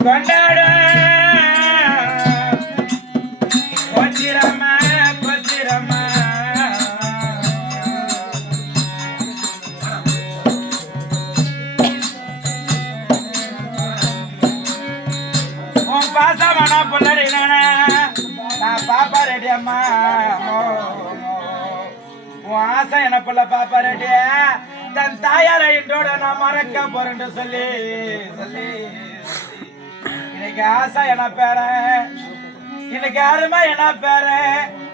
கொண்டாட கொச்சிரம்மா கொச்சிரம்மா உன் பாசமான புள்ளடி நான் பாப்பா ரெடி அம்மா உன் ஆசை என்ன புள்ள பாப்பா ரெடி தன் தாயார இன்றோட நான் மறக்க போறேன்னு சொல்லி சொல்லி இன்னைக்கு ஆசை என்ன பேர இன்னைக்கு அருமை என்ன பேர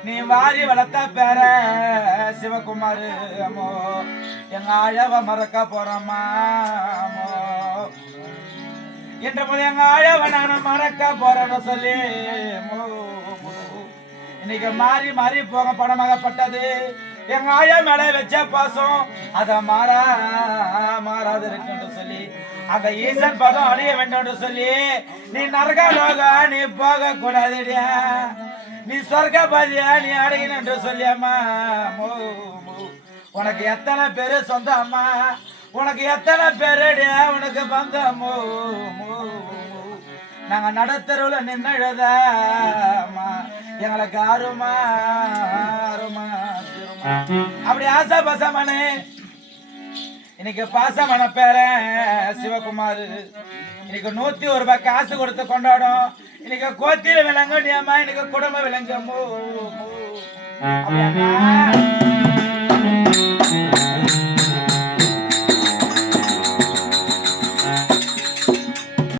நீ வாரி வளர்த்த பேர சிவகுமார் அம்மோ எங்க ஆழவ மறக்க போறோம்மா அம்மோ என்ற போது எங்க ஆழவ நான் மறக்க போறேன்னு சொல்லி இன்னைக்கு மாறி மாறி போக பணமாகப்பட்டது எங்க ஆயா மேல வச்ச பாசம் அத மாறாது இருக்குன்னு சொல்லி அந்த ஈசன் பதம் அணிய வேண்டும் சொல்லி நீ நரகலோக நீ போக கூடாதுடியா நீ சொர்க்கபாதியா நீ அடையணும் சொல்லியம்மா உனக்கு எத்தனை பேரு சொந்த அம்மா உனக்கு எத்தனை பேருடியா உனக்கு பந்தமோ நாங்க நடத்தருவுல நின்னுழுதம்மா எங்களுக்கு ஆறுமா ஆறுமா அப்படி ஆசா பாசமானே இன்னைக்கு பாசமான பேர சிவகுமார் இன்னைக்கு 101 ரூபாய் காசு கொடுத்து கொண்டாடும் இன்னைக்கு கோத்திர விலங்கு இன்னைக்கு குடும்ப விலங்கு